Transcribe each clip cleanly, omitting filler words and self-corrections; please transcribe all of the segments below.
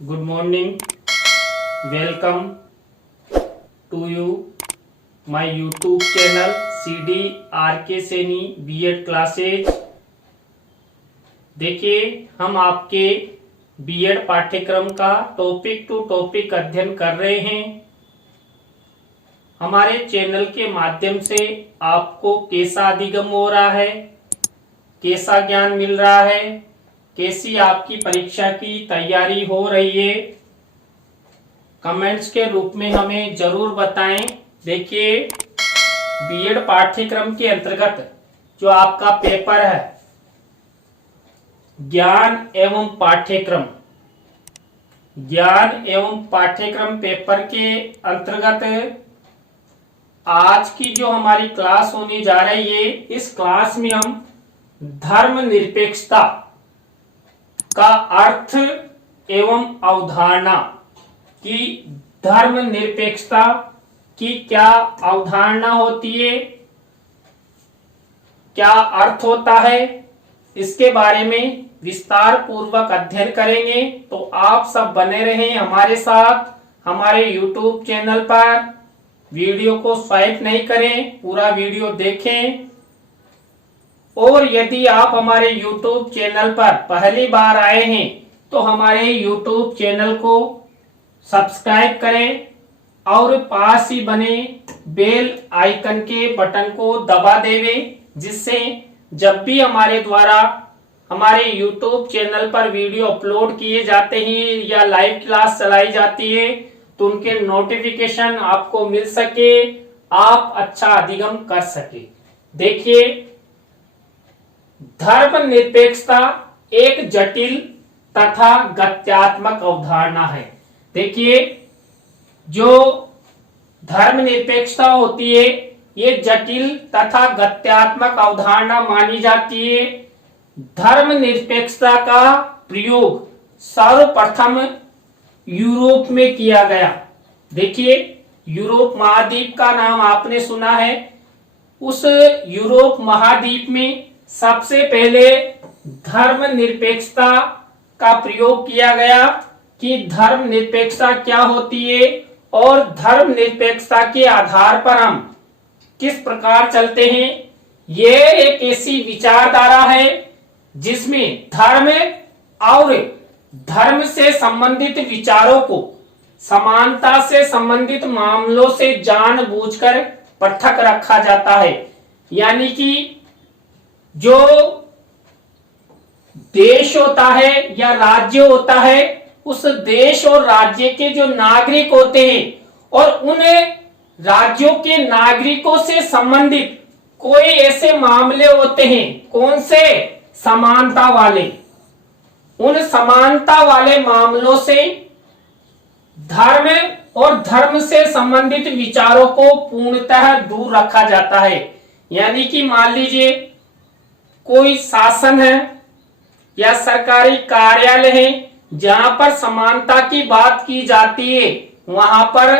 Good morning. Welcome to you my YouTube channel CD RK Saini BEd classes. देखिए हम आपके BEd पाठ्यक्रम का टॉपिक टू टॉपिक अध्ययन कर रहे हैं। हमारे चैनल के माध्यम से आपको कैसा अधिगम हो रहा है, कैसा ज्ञान मिल रहा है, कैसी आपकी परीक्षा की तैयारी हो रही है, कमेंट्स के रूप में हमें जरूर बताएं। देखिए बीएड पाठ्यक्रम के अंतर्गत जो आपका पेपर है ज्ञान एवं पाठ्यक्रम पेपर के अंतर्गत आज की जो हमारी क्लास होने जा रही है, इस क्लास में हम धर्मनिरपेक्षता का अर्थ एवं अवधारणा की धर्मनिरपेक्षता की क्या अवधारणा होती है, क्या अर्थ होता है, इसके बारे में विस्तार पूर्वक अध्ययन करेंगे। तो आप सब बने रहें हमारे साथ हमारे YouTube चैनल पर। वीडियो को स्वाइप नहीं करें, पूरा वीडियो देखें। और यदि आप हमारे YouTube चैनल पर पहली बार आए हैं तो हमारे YouTube चैनल को सब्सक्राइब करें और पास ही बने बेल आइकन के बटन को दबा देवें, जिससे जब भी हमारे द्वारा हमारे YouTube चैनल पर वीडियो अपलोड किए जाते हैं या लाइव क्लास चलाई जाती है तो उनके नोटिफिकेशन आपको मिल सके, आप अच्छा अधिगम कर सके। देखिए धर्मनिरपेक्षता एक जटिल तथा गत्यात्मक अवधारणा है। देखिए जो धर्मनिरपेक्षता होती है ये जटिल तथा गत्यात्मक अवधारणा मानी जाती है। धर्मनिरपेक्षता का प्रयोग सर्वप्रथम यूरोप में किया गया। देखिए यूरोप महाद्वीप का नाम आपने सुना है। उस यूरोप महाद्वीप में सबसे पहले धर्मनिरपेक्षता का प्रयोग किया गया कि धर्मनिरपेक्षता क्या होती है और धर्मनिरपेक्षता के आधार पर हम किस प्रकार चलते हैं। यह एक ऐसी विचारधारा है जिसमें धर्म और धर्म से संबंधित विचारों को समानता से संबंधित मामलों से जानबूझकर पृथक रखा जाता है। यानी कि जो देश होता है या राज्य होता है, उस देश और राज्य के जो नागरिक होते हैं और उन राज्यों के नागरिकों से संबंधित कोई ऐसे मामले होते हैं, कौन से, समानता वाले, उन समानता वाले मामलों से धर्म और धर्म से संबंधित विचारों को पूर्णतः दूर रखा जाता है। यानी कि मान लीजिए कोई शासन है या सरकारी कार्यालय है जहां पर समानता की बात की जाती है, वहां पर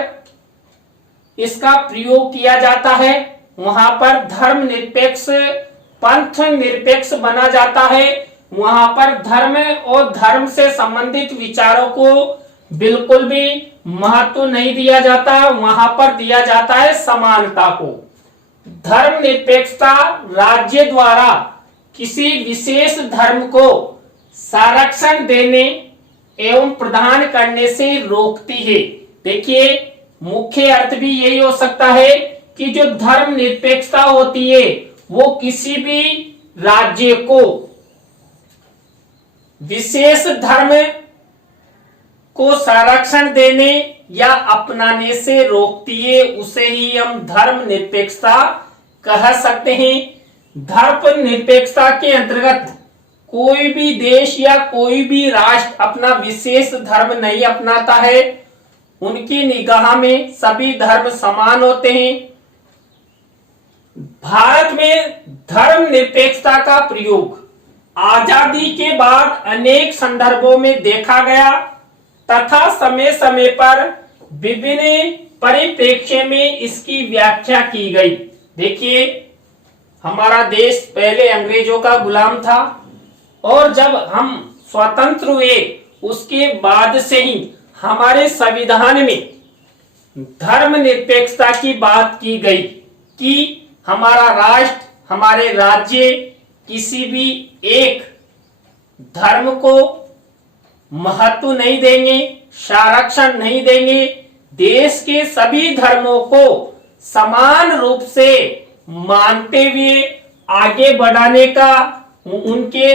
इसका प्रयोग किया जाता है। वहां पर धर्म निरपेक्ष, पंथ निरपेक्ष बना जाता है। वहां पर धर्म और धर्म से संबंधित विचारों को बिल्कुल भी महत्व नहीं दिया जाता, वहां पर दिया जाता है समानता को। धर्म निरपेक्षता राज्य द्वारा किसी विशेष धर्म को संरक्षण देने एवं प्रदान करने से रोकती है। देखिए मुख्य अर्थ भी यही हो सकता है कि जो धर्म निरपेक्षता होती है वो किसी भी राज्य को विशेष धर्म को संरक्षण देने या अपनाने से रोकती है, उसे ही हम धर्म निरपेक्षता कह सकते हैं। धर्म निरपेक्षता के अंतर्गत कोई भी देश या कोई भी राष्ट्र अपना विशेष धर्म नहीं अपनाता है। उनकी निगाह में सभी धर्म समान होते हैं। भारत में धर्म निरपेक्षता का प्रयोग आजादी के बाद अनेक संदर्भों में देखा गया तथा समय समय पर विभिन्न परिप्रेक्ष्य में इसकी व्याख्या की गई। देखिए हमारा देश पहले अंग्रेजों का गुलाम था और जब हम स्वतंत्र हुए उसके बाद से ही हमारे संविधान में धर्मनिरपेक्षता की बात की गई कि हमारा राष्ट्र, हमारे राज्य किसी भी एक धर्म को महत्व नहीं देंगे, संरक्षण नहीं देंगे। देश के सभी धर्मों को समान रूप से मानते हुए आगे बढ़ाने का, उनके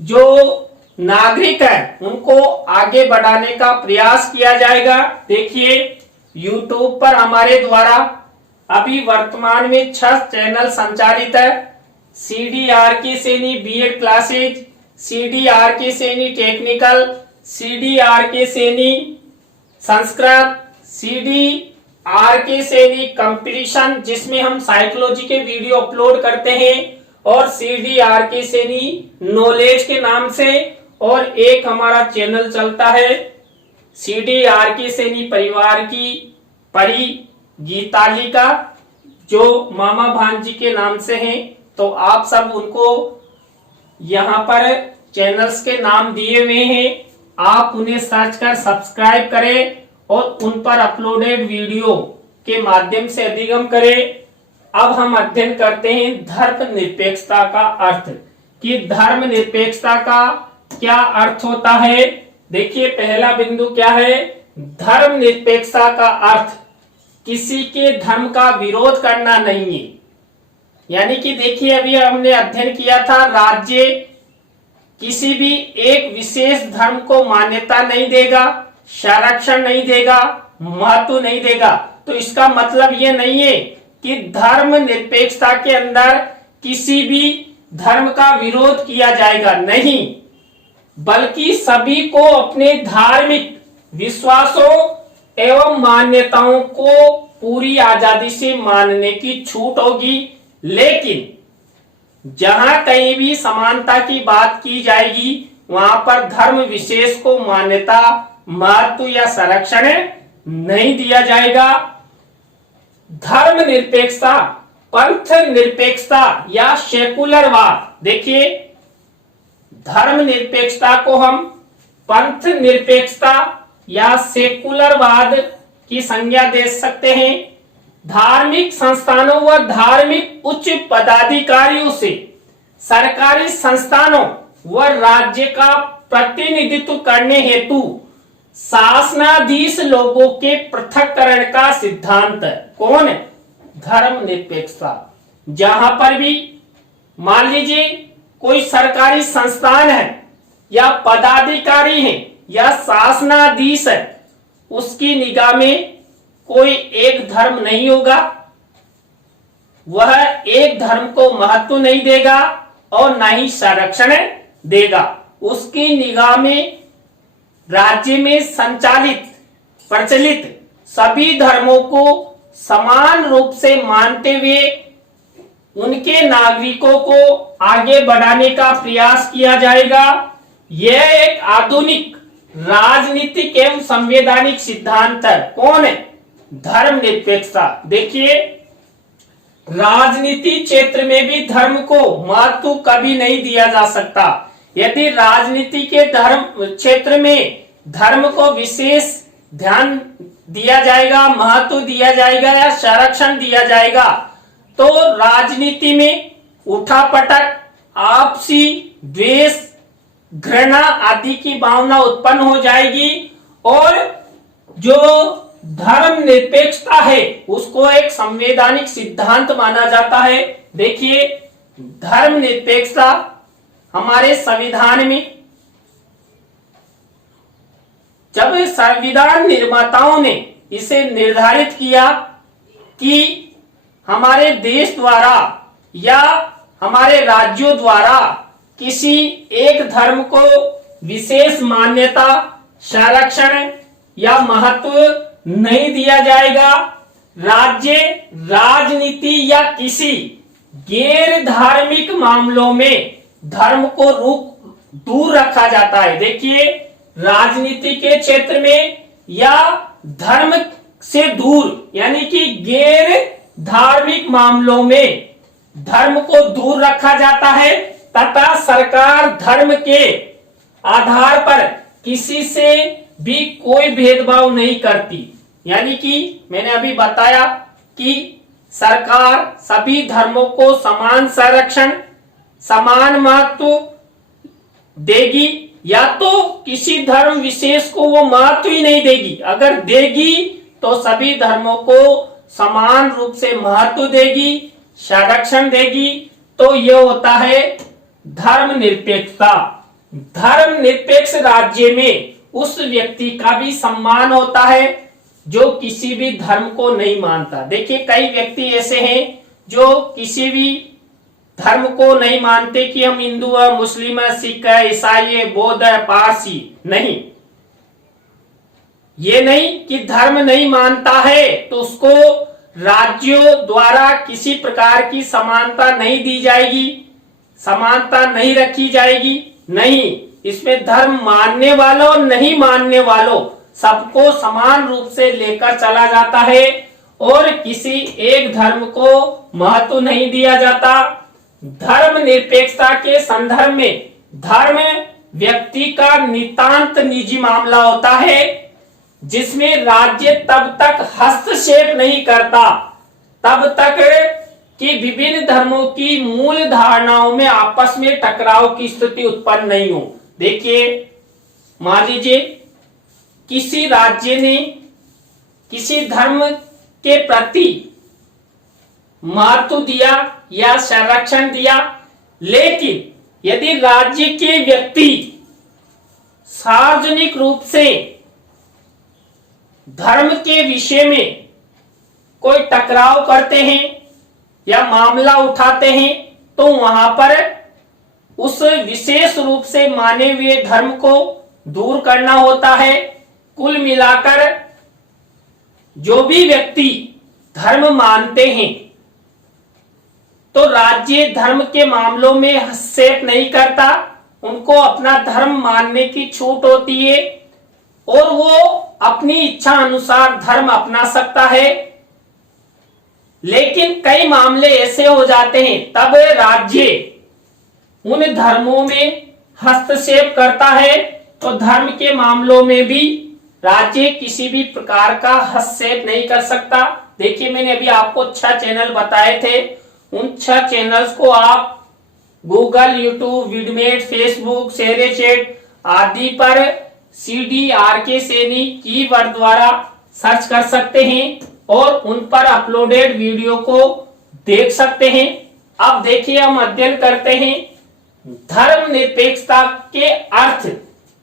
जो नागरिक हैं उनको आगे बढ़ाने का प्रयास किया जाएगा। देखिए, YouTube पर हमारे द्वारा अभी वर्तमान में 6 चैनल संचालित है। CDRK Saini BEd classes, CDRK Saini technical, CDRK Saini Sanskrit, CDRK Saini competition जिसमें हम साइकोलॉजी के वीडियो अपलोड करते हैं, और CDRK सैनी नॉलेज के नाम से, और एक हमारा चैनल चलता है CDRK सैनी परिवार की परी गीताली का, जो मामा भांजी के नाम से हैं। तो आप सब उनको यहाँ पर चैनल्स के नाम दिए हुए हैं, आप उन्हें सर्च कर सब्सक्राइब करें और उन पर अपलोडेड वीडियो के माध्यम से अधिगम करें। अब हम अध्ययन करते हैं धर्मनिरपेक्षता का अर्थ, कि धर्मनिरपेक्षता का क्या अर्थ होता है। देखिए, पहला बिंदु क्या है, धर्मनिरपेक्षता का अर्थ किसी के धर्म का विरोध करना नहीं है। यानी कि देखिए, अभी हमने अध्ययन किया था, राज्य किसी भी एक विशेष धर्म को मान्यता नहीं देगा, संरक्षण नहीं देगा, महत्व नहीं देगा। तो इसका मतलब ये नहीं है कि धर्मनिरपेक्षता के अंदर किसी भी धर्म का विरोध किया जाएगा, नहीं, बल्कि सभी को अपने धार्मिक विश्वासों एवं मान्यताओं को पूरी आजादी से मानने की छूट होगी। लेकिन जहां कहीं भी समानता की बात की जाएगी, वहां पर धर्म विशेष को मान्यता, महत्व या संरक्षण नहीं दिया जाएगा। धर्मनिरपेक्षता, पंथ निरपेक्षता या सेकुलरवाद, देखिए, धर्मनिरपेक्षता को हम पंथ निरपेक्षता या सेकुलरवाद की संज्ञा दे सकते हैं। धार्मिक संस्थानों व धार्मिक उच्च पदाधिकारियों से सरकारी संस्थानों व राज्य का प्रतिनिधित्व करने हेतु शासनाधीश लोगों के पृथक्करण का सिद्धांत कौन है, धर्मनिरपेक्षता। जहां पर भी मान लीजिए कोई सरकारी संस्थान है या पदाधिकारी है या शासनाधीश है, उसकी निगाह में कोई एक धर्म नहीं होगा, वह एक धर्म को महत्व नहीं देगा और न ही संरक्षण देगा। उसकी निगाह में राज्य में संचालित प्रचलित सभी धर्मों को समान रूप से मानते हुए उनके नागरिकों को आगे बढ़ाने का प्रयास किया जाएगा। यह एक आधुनिक राजनीतिक एवं संवैधानिक सिद्धांत है। कौन है, धर्मनिरपेक्षता। देखिए, राजनीति क्षेत्र में भी धर्म को महत्व कभी नहीं दिया जा सकता। यदि राजनीति के धर्म क्षेत्र में धर्म को विशेष ध्यान दिया जाएगा, महत्व दिया जाएगा या संरक्षण दिया जाएगा, तो राजनीति में उठापटक, आपसी द्वेष, घृणा आदि की भावना उत्पन्न हो जाएगी और जो धर्मनिरपेक्षता है उसको एक संवैधानिक सिद्धांत माना जाता है। देखिए, धर्मनिरपेक्षता हमारे संविधान में, जब संविधान निर्माताओं ने इसे निर्धारित किया कि हमारे देश द्वारा या हमारे राज्यों द्वारा किसी एक धर्म को विशेष मान्यता, संरक्षण या महत्व नहीं दिया जाएगा। राज्य राजनीति या किसी गैर धार्मिक मामलों में धर्म को दूर रखा जाता है। देखिए, राजनीति के क्षेत्र में या धर्म से दूर यानी कि गैर धार्मिक मामलों में धर्म को दूर रखा जाता है तथा सरकार धर्म के आधार पर किसी से भी कोई भेदभाव नहीं करती। यानी कि मैंने अभी बताया कि सरकार सभी धर्मों को समान संरक्षण, समान महत्व देगी, या तो किसी धर्म विशेष को वो महत्व ही नहीं देगी। अगर देगी तो सभी धर्मों को समान रूप से महत्व देगी, संरक्षण देगी। तो यह होता है धर्मनिरपेक्षता। धर्मनिरपेक्ष राज्य में उस व्यक्ति का भी सम्मान होता है जो किसी भी धर्म को नहीं मानता। देखिए, कई व्यक्ति ऐसे हैं जो किसी भी धर्म को नहीं मानते कि हम हिंदू है, मुस्लिम है, सिख है, ईसाई है, बौद्ध है, पारसी नहीं। ये नहीं कि धर्म नहीं मानता है तो उसको राज्यों द्वारा किसी प्रकार की समानता नहीं दी जाएगी, समानता नहीं रखी जाएगी। नहीं, इसमें धर्म मानने वालों और नहीं मानने वालों सबको समान रूप से लेकर चला जाता है और किसी एक धर्म को महत्व नहीं दिया जाता। धर्म निरपेक्षता के संदर्भ में धर्म व्यक्ति का नितांत निजी मामला होता है जिसमें राज्य तब तक हस्तक्षेप नहीं करता तब तक कि विभिन्न धर्मों की मूल धारणाओं में आपस में टकराव की स्थिति उत्पन्न नहीं हो। देखिए, मान लीजिए किसी राज्य ने किसी धर्म के प्रति महत्व दिया या संरक्षण दिया, लेकिन यदि राज्य के व्यक्ति सार्वजनिक रूप से धर्म के विषय में कोई टकराव करते हैं या मामला उठाते हैं तो वहां पर उस विशेष रूप से माने हुए धर्म को दूर करना होता है। कुल मिलाकर जो भी व्यक्ति धर्म मानते हैं तो राज्य धर्म के मामलों में हस्तक्षेप नहीं करता, उनको अपना धर्म मानने की छूट होती है और वो अपनी इच्छा अनुसार धर्म अपना सकता है। लेकिन कई मामले ऐसे हो जाते हैं तब राज्य उन धर्मों में हस्तक्षेप करता है, तो धर्म के मामलों में भी राज्य किसी भी प्रकार का हस्तक्षेप नहीं कर सकता। देखिए, मैंने अभी आपको 6 चैनल बताए थे, उन 6 चैनल्स को आप Google, YouTube, Vidmate, Facebook, ShareChat आदि पर CDRK सैनी कीवर्ड द्वारा सर्च कर सकते हैं और उन पर अपलोडेड वीडियो को देख सकते हैं। अब देखिए, हम अध्ययन करते हैं धर्मनिरपेक्षता के अर्थ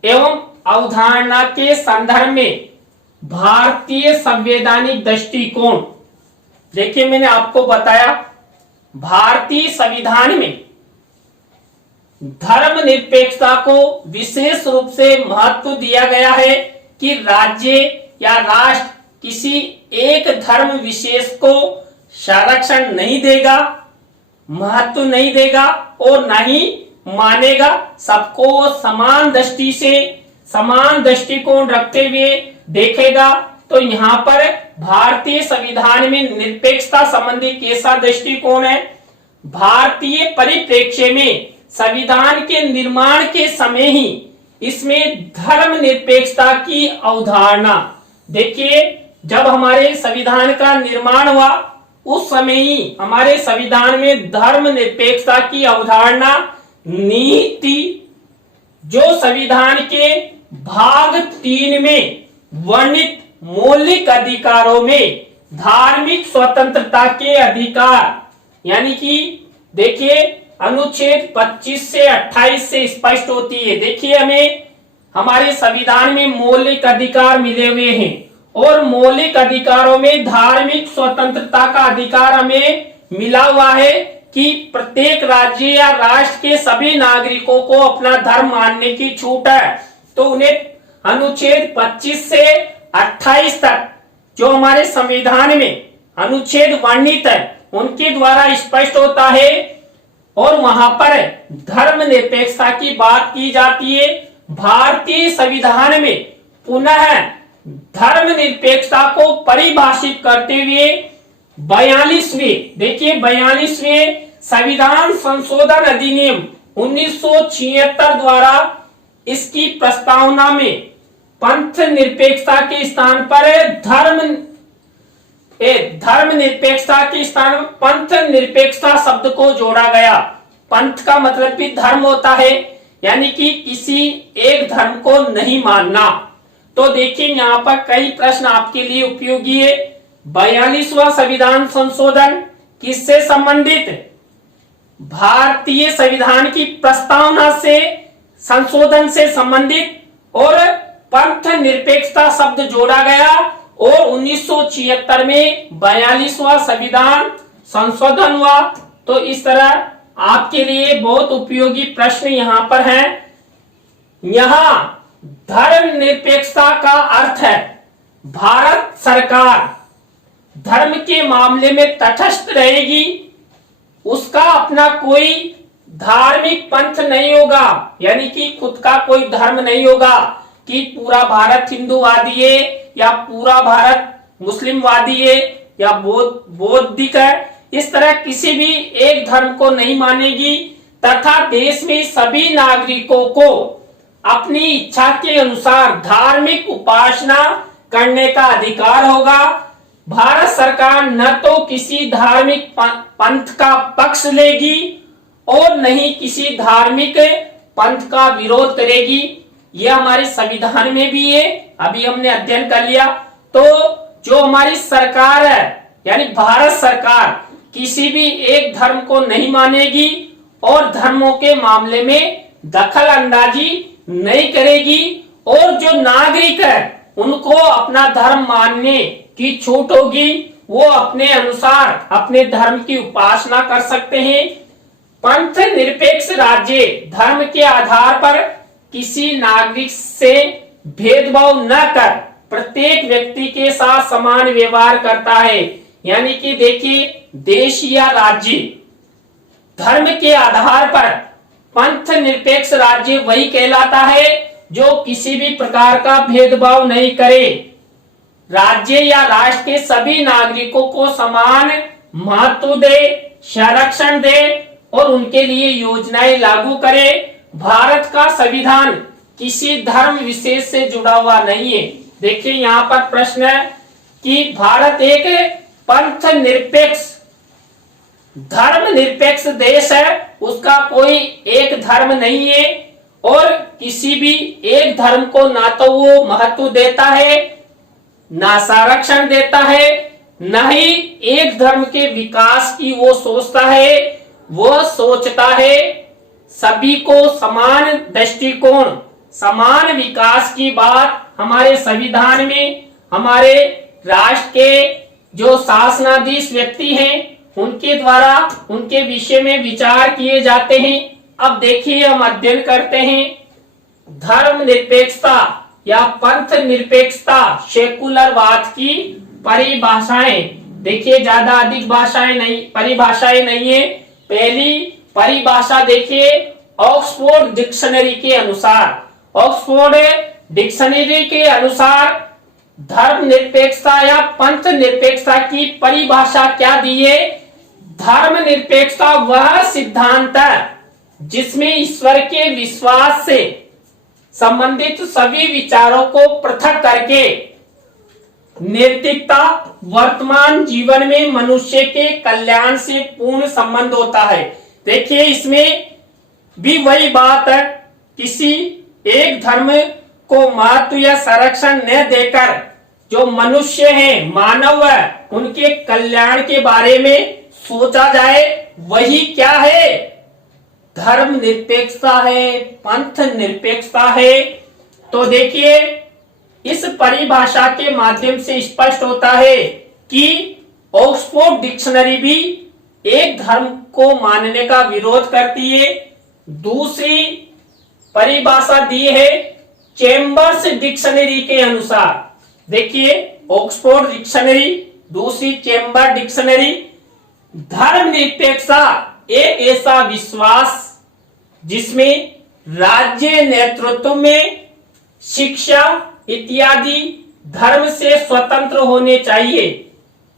एवं अवधारणा के संदर्भ में भारतीय संवैधानिक दृष्टिकोण। देखिए, मैंने आपको बताया भारतीय संविधान में धर्मनिरपेक्षता को विशेष रूप से महत्व दिया गया है कि राज्य या राष्ट्र किसी एक धर्म विशेष को संरक्षण नहीं देगा, महत्व नहीं देगा और न ही मानेगा। सबको समान दृष्टि से, समान दृष्टिकोण रखते हुए देखेगा। तो यहाँ पर भारतीय संविधान में निरपेक्षता संबंधी कैसा दृष्टिकोण है? भारतीय परिप्रेक्ष्य में संविधान के निर्माण के समय ही इसमें धर्मनिरपेक्षता की अवधारणा, देखिए, जब हमारे संविधान का निर्माण हुआ उस समय ही हमारे संविधान में धर्मनिरपेक्षता की अवधारणा निहित थी, जो संविधान के भाग 3 में वर्णित मौलिक अधिकारों में धार्मिक स्वतंत्रता के अधिकार, यानी कि देखिए अनुच्छेद 25 से 28 से स्पष्ट होती है। देखिए, हमें हमारे संविधान में मौलिक अधिकार मिले हुए हैं और मौलिक अधिकारों में धार्मिक स्वतंत्रता का अधिकार हमें मिला हुआ है कि प्रत्येक राज्य या राष्ट्र के सभी नागरिकों को अपना धर्म मानने की छूट है। तो उन्हें अनुच्छेद 25 से 28 तक जो हमारे संविधान में अनुच्छेद वर्णित है उनके द्वारा स्पष्ट होता है और वहां पर धर्मनिरपेक्षता की बात की जाती है। भारतीय संविधान में पुनः धर्मनिरपेक्षता को परिभाषित करते हुए 42वें, देखिए 42वें संविधान संशोधन अधिनियम 1976 द्वारा इसकी प्रस्तावना में पंथ निरपेक्षता के स्थान पर धर्म निरपेक्षता के स्थान पर पंथ निरपेक्षता शब्द को जोड़ा गया। पंथ का मतलब भी धर्म होता है, यानी कि किसी एक धर्म को नहीं मानना। तो देखिए यहाँ पर कई प्रश्न आपके लिए उपयोगी है। 42वां संविधान संशोधन किससे संबंधित? भारतीय संविधान की प्रस्तावना से, संशोधन से संबंधित, और पंथ निरपेक्षता शब्द जोड़ा गया और 1976 में 42वां संविधान संशोधन हुआ। तो इस तरह आपके लिए बहुत उपयोगी प्रश्न यहाँ पर है। यहाँ धर्म निरपेक्षता का अर्थ है भारत सरकार धर्म के मामले में तटस्थ रहेगी, उसका अपना कोई धार्मिक पंथ नहीं होगा, यानी कि खुद का कोई धर्म नहीं होगा कि पूरा भारत हिंदूवादी है या पूरा भारत मुस्लिमवादी है या बौद्धिक है। इस तरह किसी भी एक धर्म को नहीं मानेगी तथा देश में सभी नागरिकों को अपनी इच्छा के अनुसार धार्मिक उपासना करने का अधिकार होगा। भारत सरकार न तो किसी धार्मिक पंथ का पक्ष लेगी और न ही किसी धार्मिक पंथ का विरोध करेगी। यह हमारे संविधान में भी है, अभी हमने अध्ययन कर लिया। तो जो हमारी सरकार है यानी भारत सरकार किसी भी एक धर्म को नहीं मानेगी और धर्मों के मामले में दखल अंदाजी नहीं करेगी, और जो नागरिक है उनको अपना धर्म मानने की छूट होगी, वो अपने अनुसार अपने धर्म की उपासना कर सकते हैं। पंथ निरपेक्ष राज्य धर्म के आधार पर किसी नागरिक से भेदभाव न कर प्रत्येक व्यक्ति के साथ समान व्यवहार करता है। यानी कि देखिए, देश या राज्य धर्म के आधार पर पंथ निरपेक्ष राज्य वही कहलाता है जो किसी भी प्रकार का भेदभाव नहीं करे, राज्य या राष्ट्र के सभी नागरिकों को समान महत्व दे, संरक्षण दे और उनके लिए योजनाएं लागू करे। भारत का संविधान किसी धर्म विशेष से जुड़ा हुआ नहीं है। देखिए यहाँ पर प्रश्न है कि भारत एक पंथ निरपेक्ष धर्म निरपेक्ष देश है, उसका कोई एक धर्म नहीं है और किसी भी एक धर्म को ना तो वो महत्व देता है, ना संरक्षण देता है, न ही एक धर्म के विकास की वो सोचता है। वो सोचता है सभी को समान दृष्टिकोण, समान विकास की बात हमारे संविधान में हमारे राष्ट्र के जो शासनाधीश व्यक्ति हैं उनके द्वारा उनके विषय में विचार किए जाते हैं। अब देखिए हम अध्ययन करते हैं धर्म निरपेक्षता या पंथ निरपेक्षता सेकुलरवाद की परिभाषाएं। देखिए ज्यादा अधिक परिभाषाएं नहीं है। पहली परिभाषा देखिए ऑक्सफोर्ड डिक्शनरी के अनुसार, ऑक्सफोर्ड डिक्शनरी के अनुसार धर्म निरपेक्षता या पंथ निरपेक्षता की परिभाषा क्या दी है? धर्म निरपेक्षता वह सिद्धांत है जिसमें ईश्वर के विश्वास से संबंधित सभी विचारों को पृथक करके नैतिकता वर्तमान जीवन में मनुष्य के कल्याण से पूर्ण संबंध होता है। देखिए इसमें भी वही बात है, किसी एक धर्म को महत्व या संरक्षण न देकर जो मनुष्य हैं, मानव है, उनके कल्याण के बारे में सोचा जाए, वही क्या है? धर्म निरपेक्षता है, पंथ निरपेक्षता है। तो देखिए इस परिभाषा के माध्यम से स्पष्ट होता है कि ऑक्सफोर्ड डिक्शनरी भी एक धर्म को मानने का विरोध करती है। दूसरी परिभाषा दी है चेम्बर्स डिक्शनरी के अनुसार। देखिए ऑक्सफोर्ड डिक्शनरी, दूसरी चेम्बर डिक्शनरी, धर्म निरपेक्षता एक ऐसा विश्वास जिसमें राज्य नेतृत्व में शिक्षा इत्यादि धर्म से स्वतंत्र होने चाहिए।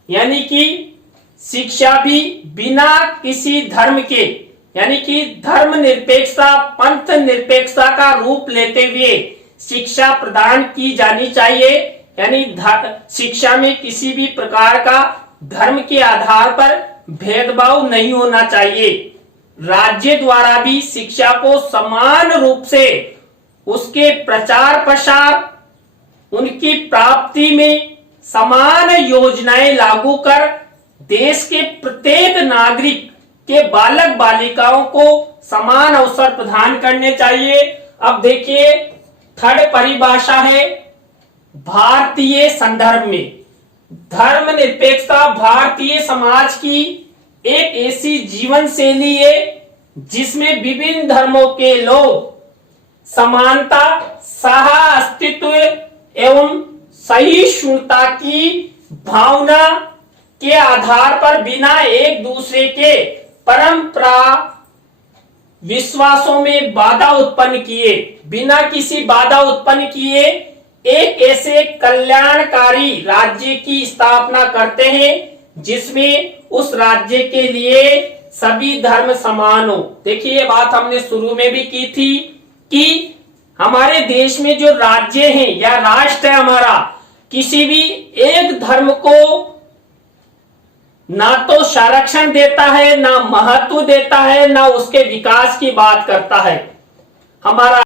यानी कि शिक्षा भी बिना किसी धर्म के, यानी कि धर्म निरपेक्षता, पंथ निरपेक्षता का रूप लेते हुए शिक्षा प्रदान की जानी चाहिए। यानी शिक्षा में किसी भी प्रकार का धर्म के आधार पर भेदभाव नहीं होना चाहिए। राज्य द्वारा भी शिक्षा को समान रूप से उसके प्रचार प्रसार, उनकी प्राप्ति में समान योजनाएं लागू कर देश के प्रत्येक नागरिक के बालक बालिकाओं को समान अवसर प्रदान करने चाहिए। अब देखिए थर्ड परिभाषा है भारतीय संदर्भ में। धर्म निरपेक्षता भारतीय समाज की एक ऐसी जीवन शैली है जिसमें विभिन्न धर्मों के लोग समानता, सह अस्तित्व एवं सहिष्णुता की भावना के आधार पर बिना एक दूसरे के परंपरा विश्वासों में बाधा उत्पन्न किए, बिना किसी बाधा उत्पन्न किए एक ऐसे कल्याणकारी राज्य की स्थापना करते हैं जिसमें उस राज्य के लिए सभी धर्म समान हो। देखिए ये बात हमने शुरू में भी की थी कि हमारे देश में जो राज्य हैं या राष्ट्र है हमारा, किसी भी एक धर्म को ना तो संरक्षण देता है, ना महत्व देता है, ना उसके विकास की बात करता है। हमारा